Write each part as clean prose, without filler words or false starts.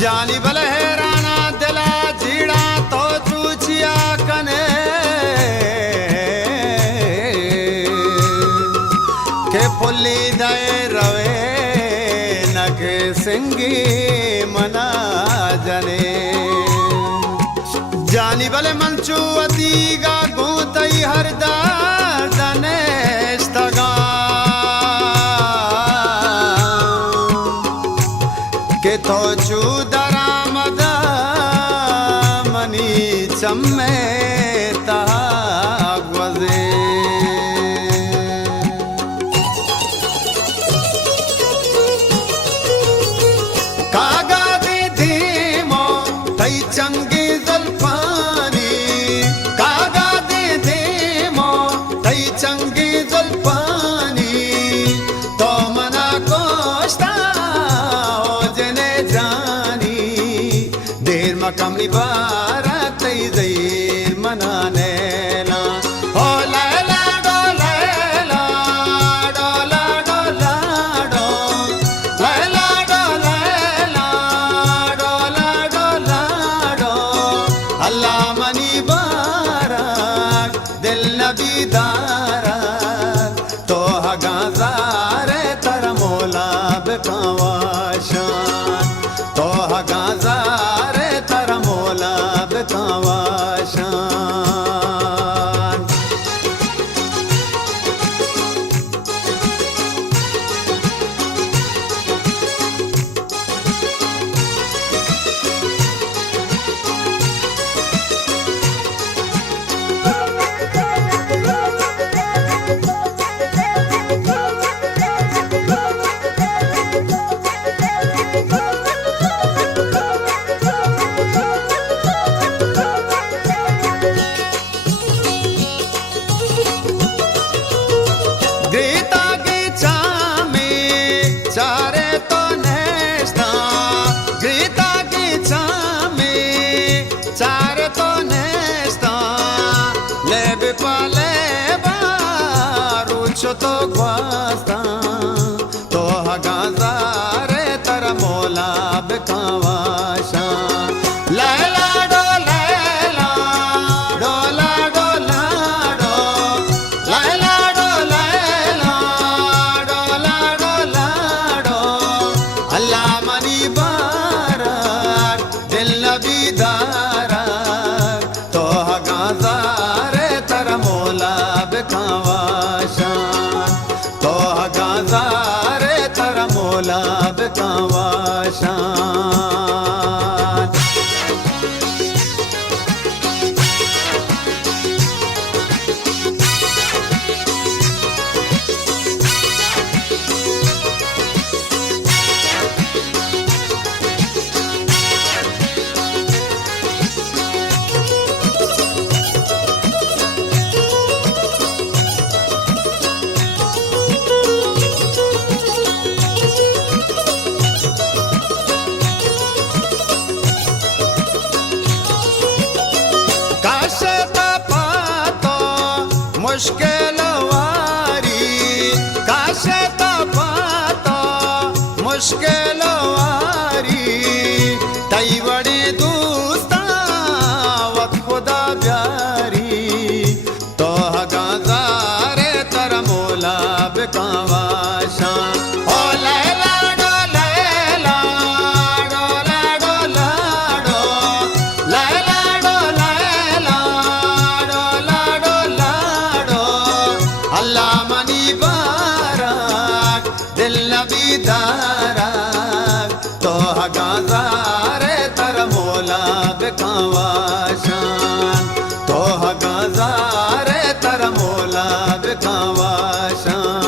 जानी बल है राणा दिला जीड़ा तो चूचिया कने के पुली दए रवे नक सिंगी मना जने जानी बल मंचू अतीगा गूतई हरदार दनेस्तगा के तो चूदरा मदा मनी चम्मे तागवजे कागा दी धीमो तई चंगी जुल्फानी कागा दी धीमो तई चंगी जुल्फानी तो मना कोष्टा कमली बारात ज़ैर मनाने ला ओ लैला डो लैला डोला डोला डो लैला डो लैला डोला डोला डो अल्लाह मनी बाराक दिल नबी दारा तो हगाज़ारे तर मौला बेकावाशान तो हगाज़ारे कावाशान गीता की चामे चारे तो नेस्ता गीता की चामे चारे तो नेस्ता ले बिपाले बारूचो तो ग्वास्ता तो हगाज़ारे तर मौला बेकावाशा लैला डो लैला डोला डोला डो लैला अल्लाह मनी बाराक दिल नबी दाराक तो हगाज़ारे तर मौला बेकावाशान तो हगाज़ारे तर मौला बेकावाशान मुश्किल वारी काशे तपातो मुश्किल वारी तई बड़ी दूस्ता वत खुदा प्यारी तो हगाज़ारे तर मौला बेकावाशा ओ लैला डो लैला डोला डोला डो लैला डो लैला डोला डोला अल्लाह मनी बाराक दिल नबी दाराक तो हगाज़ारे तर मौला बेकावाशान तो हगाज़ारे तर मौला बेकावाशान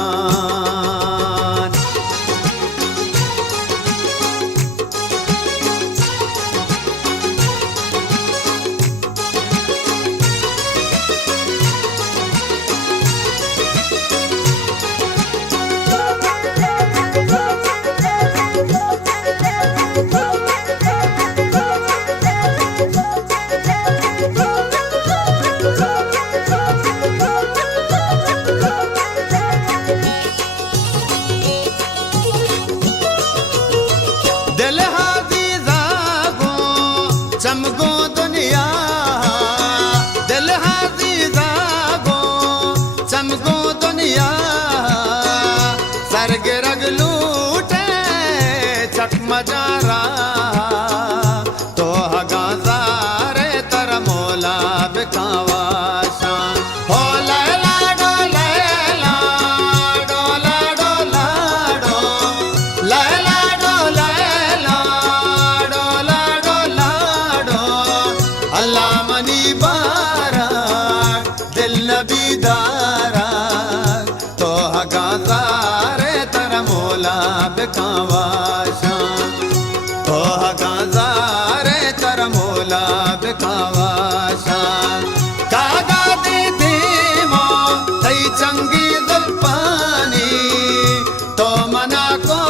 दिल हादी चमगो दुनिया दिल हाजी जागो चमगो दुनिया सरग रग लूटे चकमजारा तो हगाजारे तर मोला बिकावाशा हो लैला डो लैला डोला डोला डो लैला डो लैला डोला डोला डो अल्लाह मनी बारा दिल नबीदारा तो हगाजारे तर मोला बिकावाशा तो हगाजारे तर मोला बिकावाशा कागा दे धीमो थई चंगी जुल्फानी तो मना को